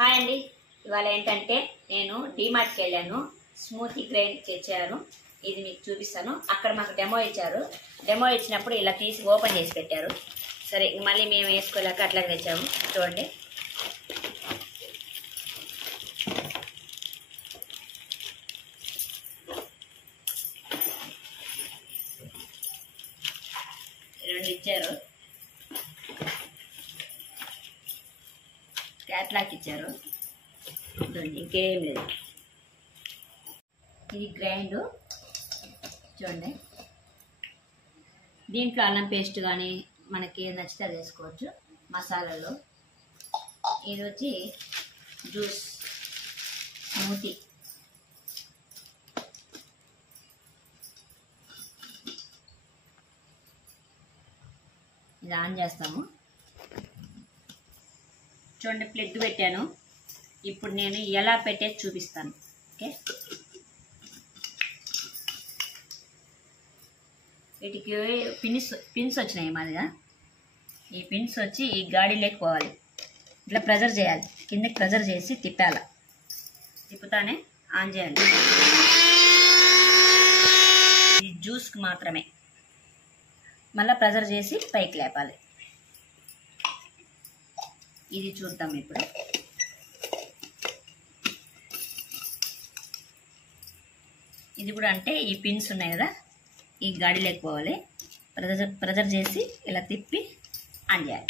Hi అండి, ఇవాళ ఏంటంటే నేను డీమార్ట్కి వెళ్ళాను. స్మూతీ గ్రైండ్ తెచ్చాను. ఇది మీకు చూపిస్తాను. అక్కడ మాకు డెమో ఇచ్చారు. డెమో ఇచ్చినప్పుడు ఇలా తీసి ఓపెన్ చేసి పెట్టారు. సరే, మళ్ళీ మేము వేసుకోలేక అట్లాగే తెచ్చాము. చూడండి, రెండు ఇచ్చారు. క్యాట్లాక్ ఇచ్చారు. ఇంకేం లేదు. ఇది గ్రైండ్ చూడండి. దీంట్లో అల్లం పేస్ట్ కానీ మనకి ఏది నచ్చితే అది వేసుకోవచ్చు. మసాలాలు ఇది వచ్చి జ్యూస్ స్మూతీ. ఇది ఆన్ చేస్తాము. చూడండి, ప్లగ్ పెట్టాను. ఇప్పుడు నేను ఎలా పెట్టేది చూపిస్తాను. ఓకే, వీటికి పిన్స్ వచ్చినాయి మాదిగా. ఈ పిన్స్ వచ్చి ఈ గాడిలోకి పోవాలి. ఇట్లా ప్రెజర్ చేయాలి, కిందకి ప్రెజర్ చేసి తిప్పాలి. తిప్పుతానే ఆన్ చేయాలి. ఇది జ్యూస్కి మాత్రమే. మళ్ళీ ప్రెజర్ చేసి పైకి లేపాలి. ఇది చూద్దాం ఇప్పుడు. ఇది కూడా అంటే ఈ పిన్స్ ఉన్నాయి కదా, ఈ గాడి లేకపోవాలి. ప్రెజర్ చేసి ఇలా తిప్పి ఆన్ చేయాలి.